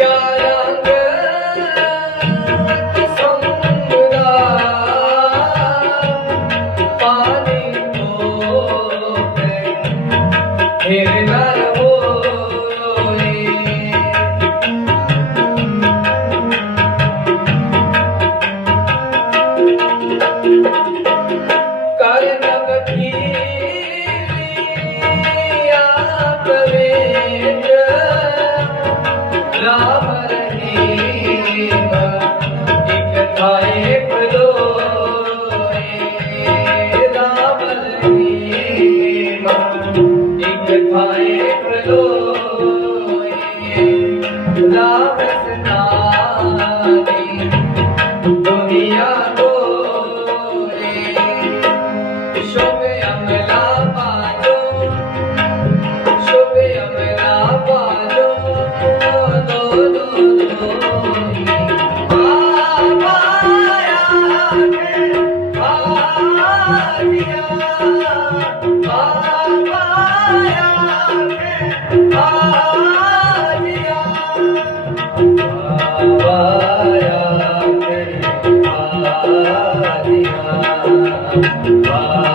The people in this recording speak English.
God. Yeah. Bye.